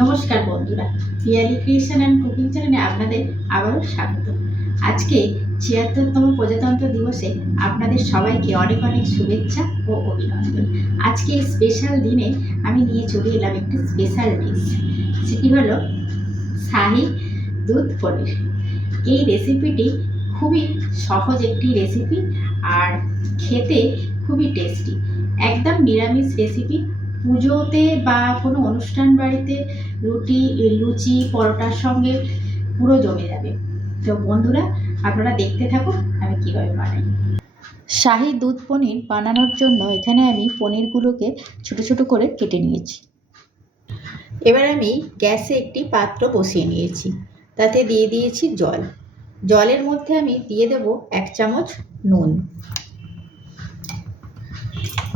নমস্কার বন্ধুরা, Piyali creation and cooking চ্যানেলে আপনাদের আবারও স্বাগত। আজকে ৭৬তম প্রজাতন্ত্র দিবসে আপনাদের সবাইকে অনেক অনেক শুভেচ্ছা ও অভিনন্দন। আজকে এই স্পেশাল দিনে আমি নিয়ে চলে এলাম একটি স্পেশাল ডিশ, সেটি হলো শাহি দুধ পনির। এই রেসিপিটি খুবই সহজ একটি রেসিপি আর খেতে খুবই টেস্টি, একদম নিরামিষ রেসিপি। পুজোতে বা কোনো অনুষ্ঠান বাড়িতে লুচি পরোটার সঙ্গে পুরো জমে যাবে। তো বন্ধুরা, আপনারা দেখতে থাকুন আমি কীভাবে বানাই। শাহি দুধ পনির বানানোর জন্য এখানে আমি পনিরগুলোকে ছোট ছোট করে কেটে নিয়েছি। এবার আমি গ্যাসে একটি পাত্র বসিয়ে নিয়েছি, তাতে দিয়ে দিয়েছি জল। জলের মধ্যে আমি দিয়ে দেব 1 চামচ নুন।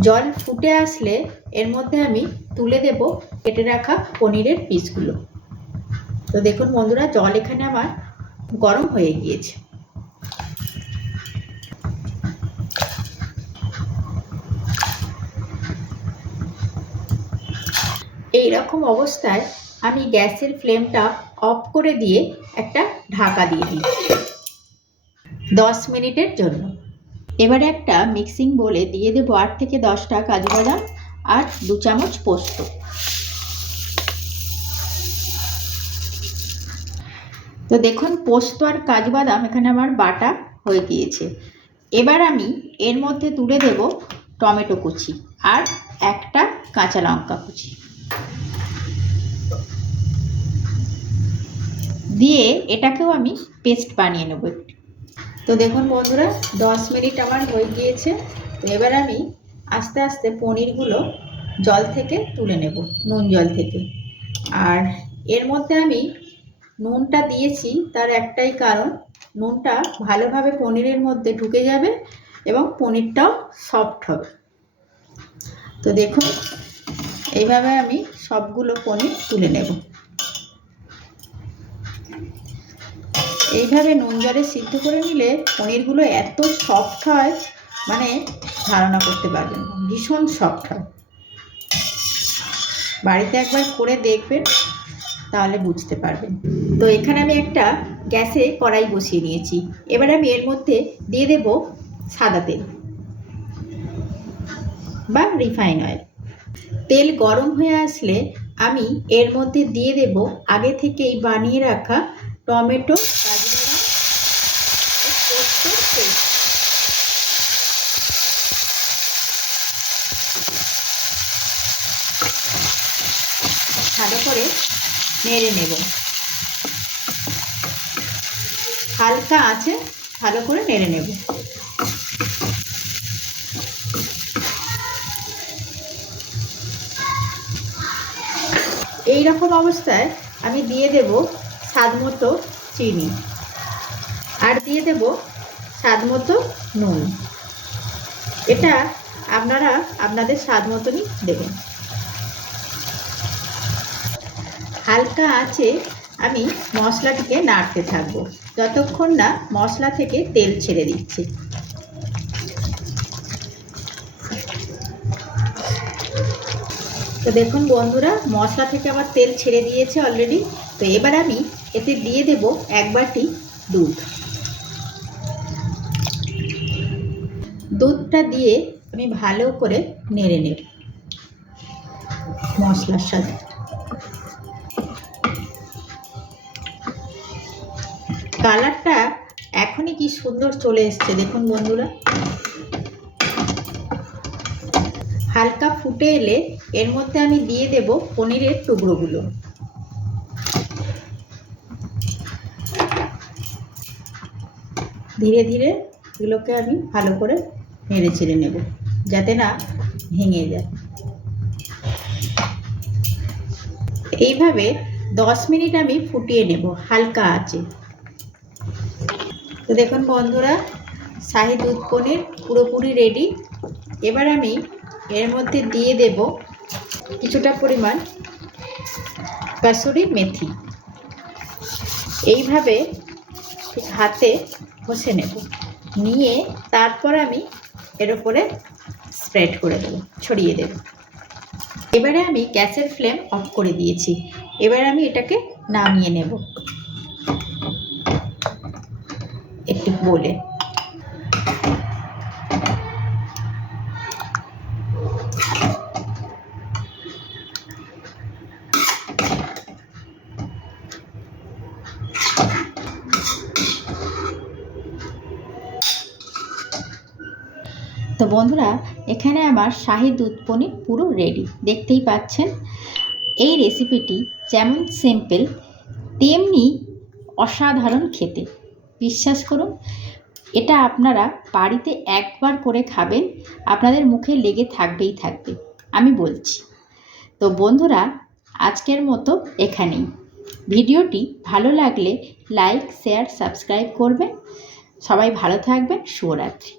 জল ফুটে আসলে এর মধ্যে আমি তুলে দেব কেটে রাখা পনিরের পিসগুলো। তো দেখুন বন্ধুরা, জল এখানে আমার গরম হয়ে গিয়েছে। এই রকম অবস্থায় আমি গ্যাসের ফ্লেমটা অফ করে দিয়ে একটা ঢাকা দিয়ে দিচ্ছি 10 মিনিটের জন্য। এবারে একটা মিক্সিং বোলে দিয়ে দেবো 8 থেকে 10টা কাজু বাদাম আর 2 চামচ পোস্ত। তো দেখুন, পোস্ত আর কাজু বাদাম এখানে আমার বাটা হয়ে গিয়েছে। এবার আমি এর মধ্যে তুলে দেব টমেটো কুচি আর একটা কাঁচা লঙ্কা কুচি দিয়ে এটাকেও আমি পেস্ট বানিয়ে নেব। তো দেখুন বন্ধুরা, 10 মিনিট আমার হয়ে গিয়েছে। তো এবার আমি আস্তে আস্তে পনিরগুলো জল থেকে তুলে নেব, নুন জল থেকে। আর এর মধ্যে আমি নুনটা দিয়েছি তার একটাই কারণ, নুনটা ভালোভাবে পনিরের মধ্যে ঢুকে যাবে এবং পনিরটাও সফট হবে। তো দেখুন, এইভাবে আমি সবগুলো পনির তুলে নেব। এইভাবে নুন জলে সিদ্ধ করে নিলে পনিরগুলো এত সফট হয়, মানে ধারণা করতে পারবেন না, ভীষণ সফট হয়। বাড়িতে একবার করে দেখবেন, তাহলে বুঝতে পারবেন। তো এখানে আমি একটা গ্যাসে কড়াই বসিয়ে নিয়েছি। এবার আমি এর মধ্যে দিয়ে দেব সাদা তেল বা রিফাইন অয়েল। তেল গরম হয়ে আসলে আমি এর মধ্যে দিয়ে দেব আগে থেকেই বানিয়ে রাখা টমেটো, কাজু বাদাম, পোস্ত পেস্ট। ভালো করে নেড়ে নেব, হালকা আঁচে ভালো করে নেড়ে নেব। এই রকম অবস্থায় আমি দিয়ে দেব স্বাদ মতো চিনি আর দিয়ে দেব স্বাদ মতো নুন। এটা আপনারা আপনাদের স্বাদ মতনই দেবেন। হালকা আঁচে আমি মশলাটিকে নাড়তে থাকবো যতক্ষণ না মশলা থেকে তেল ছেড়ে দিচ্ছে। তো দেখুন বন্ধুরা, মশলা থেকে আমার তেল ছেড়ে দিয়েছে অলরেডি। তো এবার আমি এতে দিয়ে দেব 1 বাটি দুধ। দুধটা দিয়ে আমি ভালো করে নেড়ে নেব মশলার সাথে। কালারটা এখনই কি সুন্দর চলে এসছে দেখুন বন্ধুরা। হালকা ফুটে এলে এর মধ্যে আমি দিয়ে দেব পনিরের টুকরোগুলো। ধীরে ধীরে এগুলোকে আমি ভালো করে নেড়ে চেড়ে নেব যাতে না ভেঙে যায়। এইভাবে 10 মিনিট আমি ফুটিয়ে নেব হালকা আঁচে। তো দেখুন বন্ধুরা, শাহি দুধ পনির পুরোপুরি রেডি। এবার আমি এর মধ্যে দিয়ে দেব কিছুটা পরিমাণ কাসুরি মেথি। এইভাবে হাতে ঘষে নেব, নিয়ে তারপর আমি এর উপরে স্প্রেড করে দেব, ছড়িয়ে দেব। এবারে আমি গ্যাসের ফ্লেম অফ করে দিয়েছি। এবারে আমি এটাকে নামিয়ে নেব একটু বলে। তো বন্ধুরা, এখানে আমার শাহী দুধ পনির পুরো রেডি, দেখতেই পাচ্ছেন। এই রেসিপিটি যেমন সিম্পল তেমনি অসাধারণ খেতে। বিশ্বাস করুন, এটা আপনারা বাড়িতে একবার করে খাবেন, আপনাদের মুখে লেগে থাকবেই থাকবে, আমি বলছি। তো বন্ধুরা, আজকের মতো এখানেই। ভিডিওটি ভালো লাগলে লাইক, শেয়ার, সাবস্ক্রাইব করবেন। সবাই ভালো থাকবেন। শুভরাত্রি।